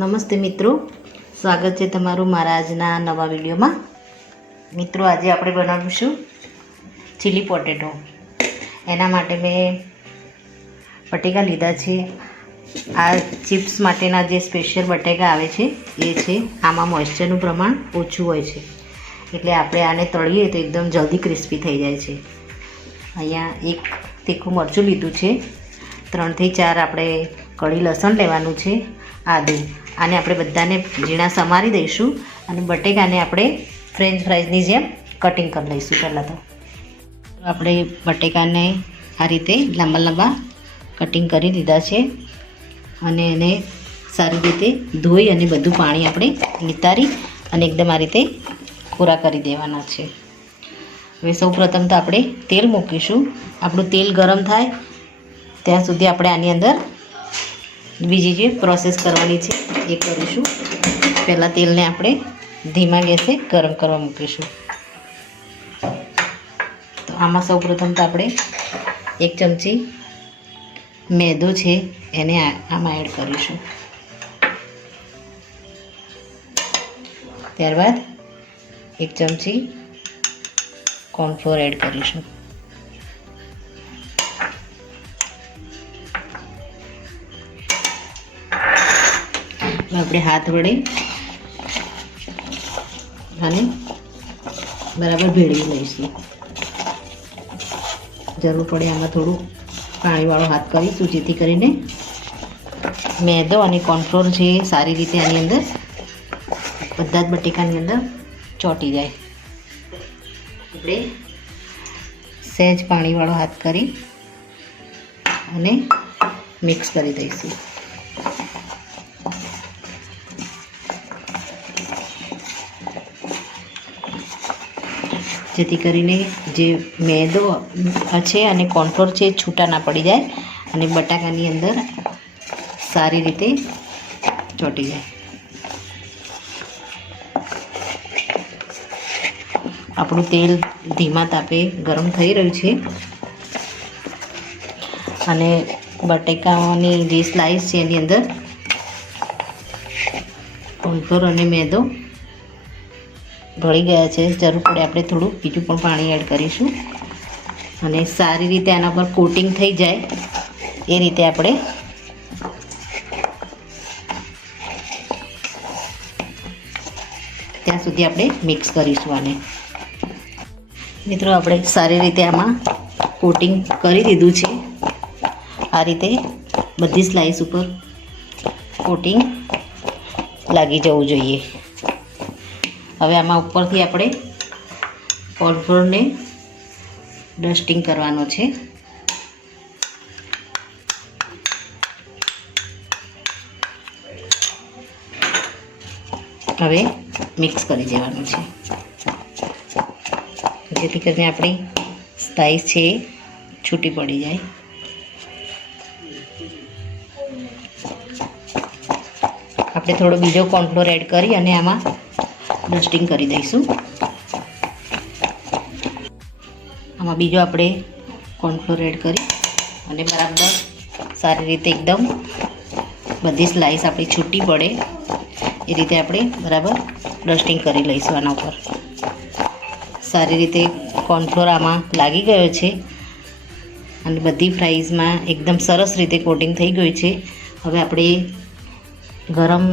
નમસ્તે મિત્રો, સ્વાગત છે તમારું મારા આજના નવા વિડીયોમાં। મિત્રો, આજે આપણે બનાવીશું ચીલી પોટેટો। એના માટે મેં બટેકા લીધા છે। આ ચિપ્સ માટેના જે સ્પેશિયલ બટેકા આવે છે એ છે। આમાં મોઇસ્ચરનું પ્રમાણ ઓછું હોય છે, એટલે આપણે આને તળીએ તો એકદમ જલ્દી ક્રિસ્પી થઈ જાય છે। અહીંયા એક તીખું મરચું લીધું છે, 3 થી 4 આપણે કળી લસણ લેવાનું છે, આદુ। આને આપણે બધાને ઝીણા સમારી દઈશું અને બટેકાને આપણે ફ્રેન્ચ ફ્રાઈઝની જેમ કટિંગ કરી લઈશું। પહેલાં તો આપણે બટેકાને આ રીતે લાંબા લાંબા કટિંગ કરી દીધા છે અને એને સારી રીતે ધોઈ અને બધું પાણી આપણે નિતારી અને એકદમ આ રીતે પૂરા કરી દેવાના છે। હવે સૌપ્રથમ તો આપણે તેલ મૂકીશું। આપણું તેલ ગરમ થાય ત્યાં સુધી આપણે આની અંદર બીજી જે પ્રોસેસ કરવાની છે એ કરીશું। પહેલાં તેલને આપણે ધીમા ગેસે ગરમ કરવા મૂકીશું। તો આમાં સૌપ્રથમ તો આપણે 1 ચમચી મેદો છે એને આમાં એડ કરીશું। ત્યારબાદ 1 ચમચી કોર્નફ્લોર એડ કરીશું। આપણે હાથ વડે આને બરાબર ભેળવી લઈશું। જરૂર પડે આમાં થોડું પાણીવાળો હાથ કરીશું, જેથી કરીને મેદો અને કોર્નફ્લોર છે સારી રીતે આની અંદર બધા જ બટેકાની અંદર ચોંટી જાય। આપણે સહેજ પાણીવાળો હાથ કરી અને મિક્સ કરી દઈશું। જેથી કરીને જે મેદો છે અને કોર્નફ્લોર છે છૂટા ના પડી જાય અને બટાકાની અંદર સારી રીતે ચોંટી જાય। આપણું તેલ ધીમા તાપે ગરમ થઈ રહ્યું છે અને બટેકાની જે સ્લાઈસ છે એની અંદર કોર્નફ્લોર અને મેદો ભળી ગયા છે। જરૂર પડે આપણે થોડું બીજું પણ પાણી એડ કરીશું અને સારી રીતે આના પર કોટિંગ થઈ જાય એ રીતે આપણે ત્યાં સુધી આપણે મિક્સ કરીશું આને। મિત્રો, આપણે સારી રીતે આમાં કોટિંગ કરી દીધું છે। આ રીતે બધી સ્લાઈસ ઉપર કોટિંગ લાગી જવું જોઈએ। હવે આમાં ઉપરથી આપણે કોર્નફ્લોરને ડસ્ટિંગ કરવાનો છે। હવે મિક્સ કરી દેવાનું છે, જેથી કરીને આપણી સ્લાઈસ છે એ છૂટી પડી જાય। આપણે થોડો બીજો કોર્નફ્લોર એડ કરી અને આમાં ડસ્ટિંગ કરી દઈશું। આમાં બીજો આપણે કોર્નફ્લોર એડ કરી અને બરાબર સારી રીતે એકદમ બધી સ્લાઈસ આપણી છૂટી પડે એ રીતે આપણે બરાબર ડસ્ટિંગ કરી લઈશું આના ઉપર। સારી રીતે કોર્નફ્લોર આમાં લાગી ગયો છે અને બધી ફ્રાઈઝમાં એકદમ સરસ રીતે કોટિંગ થઈ ગયું છે। હવે આપણે ગરમ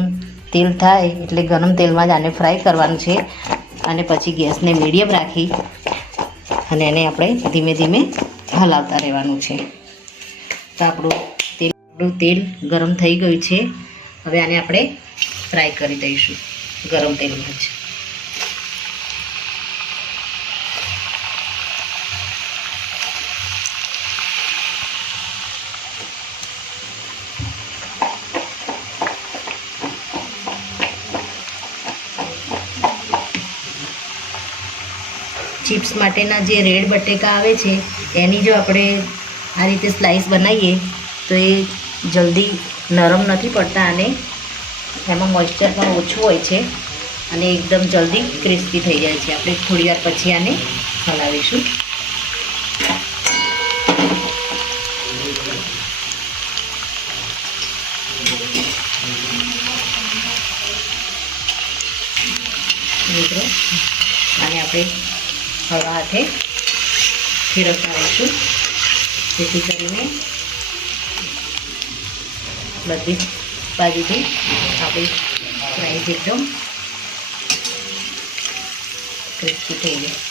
તેલ થાય એટલે ગરમ તેલમાં જ આને ફ્રાય કરવાનું છે અને પછી ગેસને મીડિયમ રાખી અને એને આપણે ધીમે ધીમે હલાવતા રહેવાનું છે। તો આપણું તેલ ગરમ થઈ ગયું છે। હવે આને આપણે ફ્રાય કરી દઈશું ગરમ તેલમાં જ। ચિપ્સ માટેના જે રેડ બટેકા આવે છે એની જો આપણે આ રીતે સ્લાઈસ બનાવીએ તો એ જલ્દી નરમ નથી પડતા અને એમાં મોઇસ્ચર પણ ઓછું હોય છે અને એકદમ જલ્દી ક્રિસ્પી થઈ જાય છે। આપણે થોડી વાર પછી આને હલાવીશું। મિત્રો આને આપણે હળવા હાથે ફેરવતા રહીશું, જેથી કરીને બધી બાજુથી આપણી ફ્રાઈઝ એકદમ ક્રિસ્પી થઈ જાય.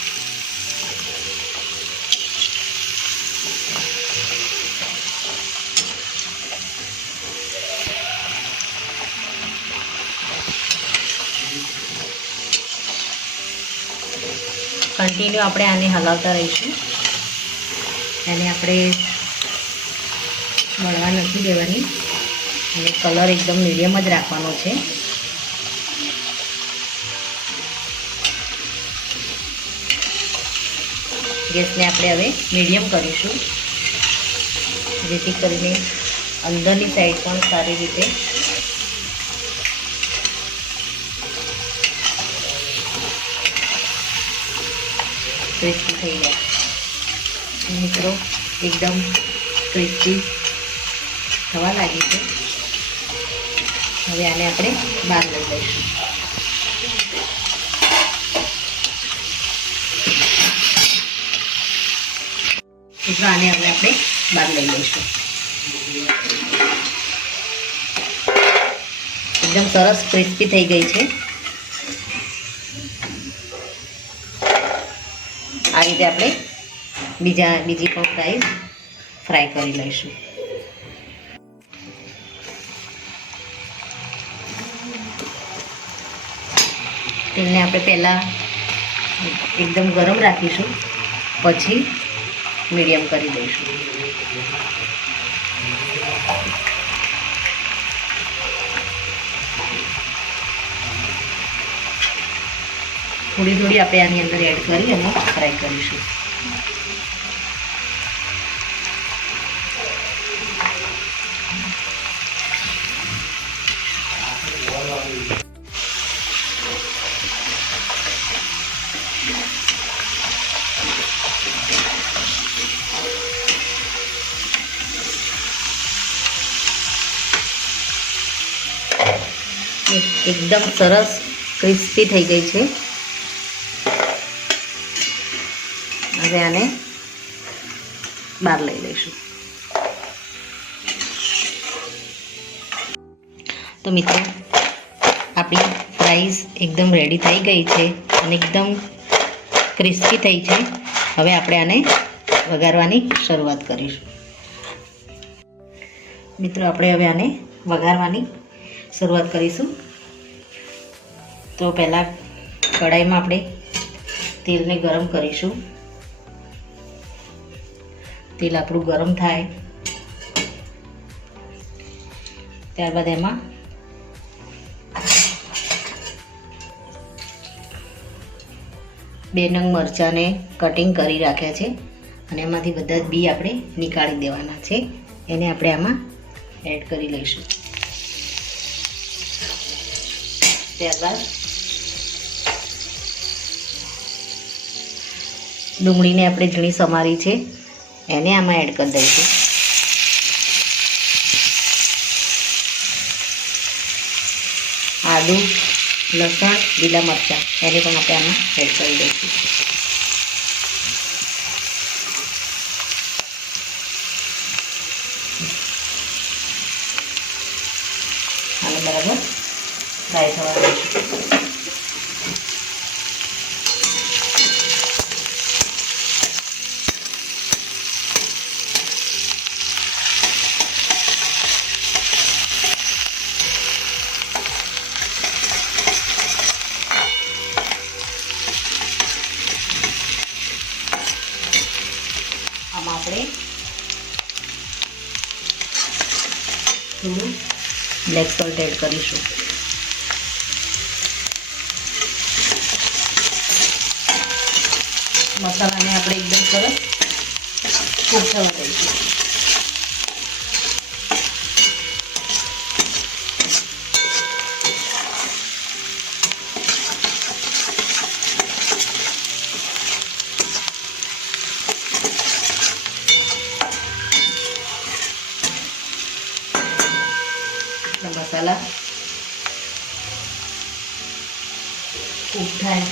કન્ટિન્યુ આપણે આને હલાવતા રહીશું. એને આપણે મળવા નથી દેવાની અને કલર એકદમ મીડિયમ જ રાખવાનો છે. ગેસને આપણે હવે મીડિયમ કરીશું, જેથી કરીને અંદરની સાઈડ પણ સારી રીતે ક્રિસ્પી થઈ જાય. મિત્રો એકદમ ક્રિસ્પી થવા લાગી છે. હવે આને આપણે બહાર લઈ લઈશું. મિત્રો આને હવે આપણે બહાર લઈ લઈશું. એકદમ સરસ ક્રિસ્પી થઈ ગઈ છે. આ રીતે આપણે બીજી પણ ફ્રાય કરી લઈશું. તેલને આપણે પહેલાં એકદમ ગરમ રાખીશું, પછી મીડિયમ કરી દઈશું. થોડી થોડી આપણે આની અંદર એડ કરી અને ફ્રાય કરીશું. એકદમ સરસ ક્રિસ્પી થઈ ગઈ છે. હવે આને બહાર લઈ લઈશું. તો મિત્રો આપણી ફ્રાઈઝ એકદમ રેડી થઈ ગઈ છે અને એકદમ ક્રિસ્પી થઈ છે. હવે આપણે આને વઘારવાની શરૂઆત કરીશું. મિત્રો આપણે હવે આને વઘારવાની શરૂઆત કરીશું. તો પહેલાં કઢાઈમાં આપણે તેલને ગરમ કરીશું. તેલ આપણું ગરમ થાય ત્યારબાદ એમાં બે નંગ મરચાંને કટિંગ કરી રાખ્યા છે અને એમાંથી બધા જ બી આપણે નીકાળી દેવાના છે. એને આપણે આમાં એડ કરી લઈશું. ત્યારબાદ ડુંગળીને આપણે ઝીણી સમારી છે એને આમાં એડ કરી દઈશું. આદુ, લસણ, લીલા મરચાં એને પણ આપણે આમાં એડ કરી દઈશું. આને બરાબર ફ્રાય થવા દઈશું. આમાં આપણે થોડું બ્લેક સોલ્ટ એડ કરીશું. મસાલાને આપણે એકદમ સરસ કૂક થવા દઈશું. મસાલા કૂક થાય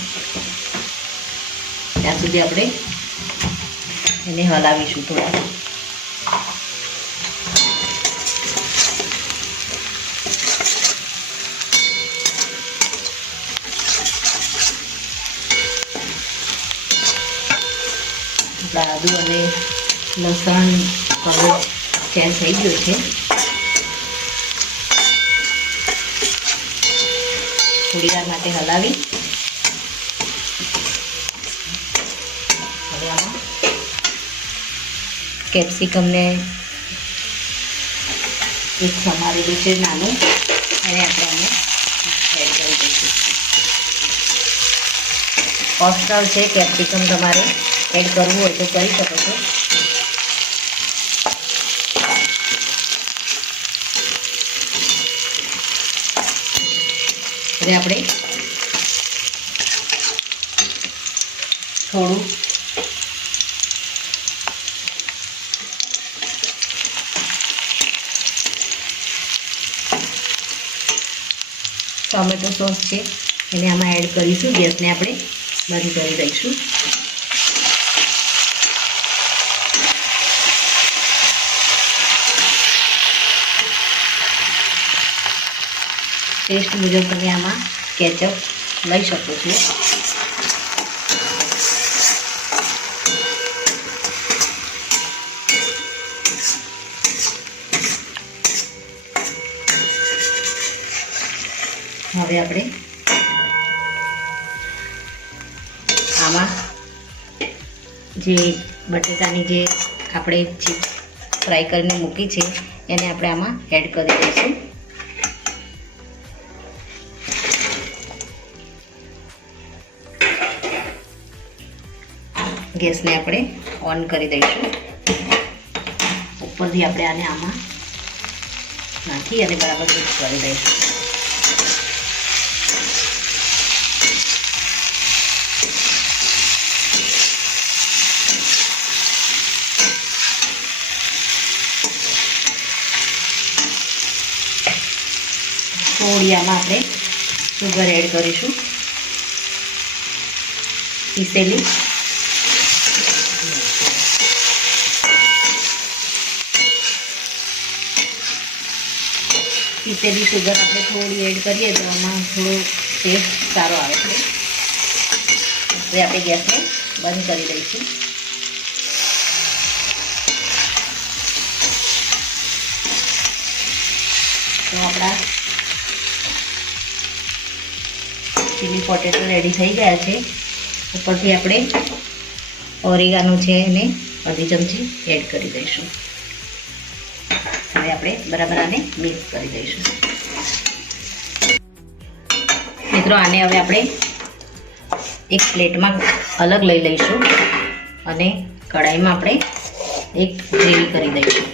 ત્યાં સુધી આપણે એને હલાવીશું થોડા. આદુ અને લસણ કલર ચેન્જ થઈ ગયો છે. થોડી વાર માટે હલાવી હવે આમાં કેપ્સિકમને એક સમારેલું છે નાનું, એને આપણે આને એડ કરી દઈશું. ઓપ્શનલ છે, કેપ્સિકમ તમારે એડ કરવું હોય તો કરી શકો છો. હવે આપણે થોડું ટોમેટો સોસ છે એને આમાં એડ કરીશું. ગેસને આપણે બંધ કરી દઈશું. ટેસ્ટ મુજબ તમે આમાં કેચઅપ લઈ શકો છો. હવે આપણે આમાં જે બટેકાની જે આપણે ચિપ્સ ફ્રાય કરીને મૂકી છે એને આપણે આમાં એડ કરી દઈશું. ગેસને આપણે ઓન કરી દઈશું. ઉપરથી આપણે આને આમાં નાખી અને બરાબર મિક્સ કરી દઈશું. થોડી આમાં આપણે સુગર એડ કરીશું, પીસેલી. પીસેલી સુગર આપણે થોડી એડ કરીએ તો આમાં થોડો ટેસ્ટ સારો આવે છે. હવે આપણે ગેસને બંધ કરી દઈશું. તો આપણા ચીલી પોટેટો રેડી થઈ ગયા છે. ઉપરથી આપણે ઓરેગાનો છે એને અડધી ચમચી એડ કરી દઈશું. હવે આપણે બરાબર આને મિક્સ કરી દઈશું. મિત્રો આને હવે આપણે એક પ્લેટમાં અલગ લઈ લઈશું અને કઢાઈમાં આપણે એક ગ્રેવી કરી દઈશું.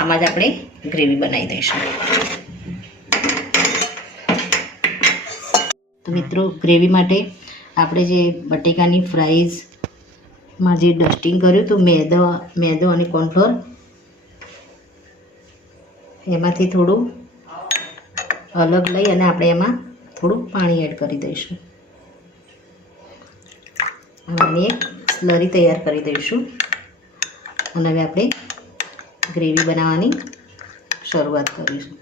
આમાં જ આપણે ગ્રેવી બનાવી દઈશું. તો મિત્રો ગ્રેવી માટે આપણે જે બટેકાની ફ્રાઈઝમાં જે ડસ્ટિંગ કર્યું હતું મેદો અને કોર્નફ્લોર, એમાંથી થોડું અલગ લઈ અને આપણે એમાં થોડું પાણી એડ કરી દઈશું. અને એક સ્લરી તૈયાર કરી દઈશું. અને હવે આપણે ગ્રેવી બનાવવાની શરૂઆત કરીશું.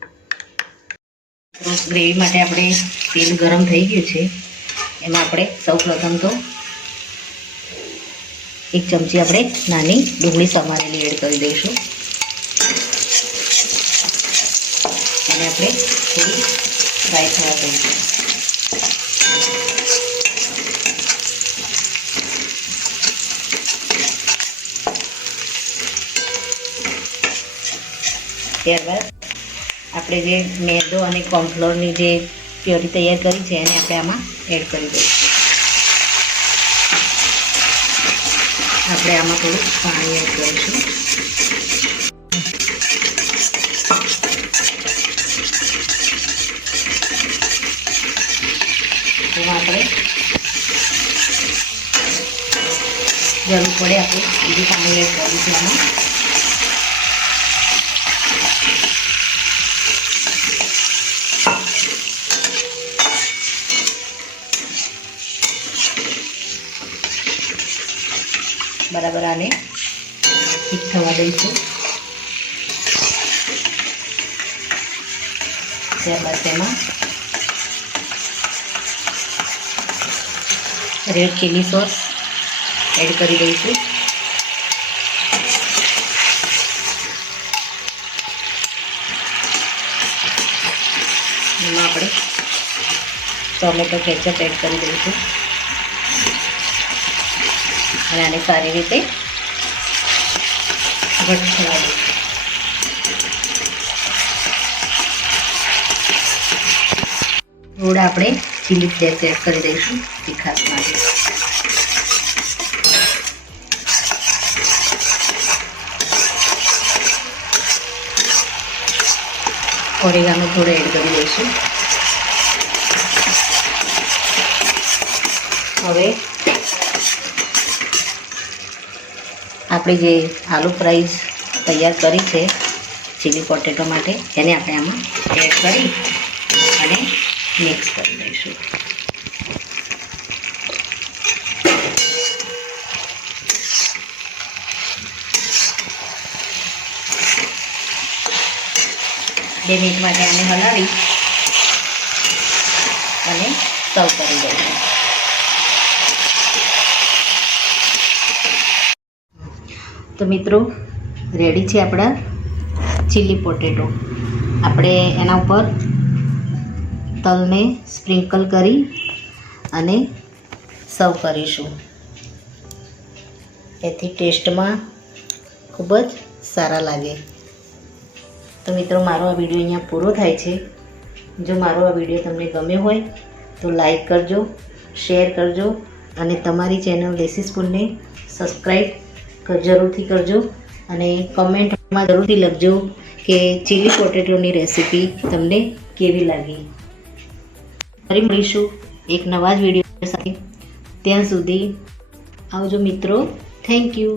તો ગ્રેવી માટે આપણે તેલ ગરમ થઈ ગયું છે. એમાં આપણે સૌપ્રથમ તો એક ચમચી આપણે નાની ડુંગળી સમારેલી એડ કરી દઈશું. અને આપણે થોડી ફ્રાય થવા દઈશું. ત્યારબાદ આપણે જે મેદો અને કોર્નફ્લોરની જે પ્યોરી તૈયાર કરી છે એને આપણે આમાં એડ કરી દઈશું. આપણે આમાં થોડું પાણી એડ કરીશું. તો આપણે જરૂર પડે આપણે બીજું પાણી એડ કરીશું આમાં. બરાબર આને ઠીક થવા દઈશું. ત્યારબાદ તેમાં રેડ ચીલી સોસ એડ કરી દઈશું. એમાં આપણે ટોમેટો કેચઅપ એડ કરી દઈશું અને આને સારી રીતે ઘટ થવા દઈશું. થોડા આપણે ચીલી ફ્લેક્સ એડ કરી દઈશું તીખાશ માટે. ઓરેગાનો થોડો એડ કરી દઈશું. હવે આપણે જે આલુ ફ્રાઈઝ તૈયાર કરી છે ચીલી પોટેટો માટે એને આપણે આમાં એડ કરી અને મિક્સ કરી દઈશું. બે મિનિટ માટે આને હલાવી અને સર્વ કરી દઈશું. તો મિત્રો રેડી છે આપણા ચીલી પોટેટો. આપણે એના ઉપર તલને સ્પ્રિંકલ કરી અને સર્વ કરીશું. એથી ટેસ્ટમાં ખૂબ જ સારા લાગે. તો મિત્રો મારો આ વિડીયો અહીંયા પૂરો થાય છે. જો મારો આ વિડીયો તમને ગમ્યો હોય તો લાઈક કરજો, શેર કરજો અને તમારી ચેનલ દેશી સ્પૂનને સબસ્ક્રાઈબ જરૂરથી કરજો અને કમેન્ટમાં જરૂરથી લખજો કે ચીલી પોટેટોની રેસીપી તમને કેવી લાગી. ફરી મળીશું એક નવા જ વિડીયો સાથે. ત્યાં સુધી આવજો મિત્રો. Thank you.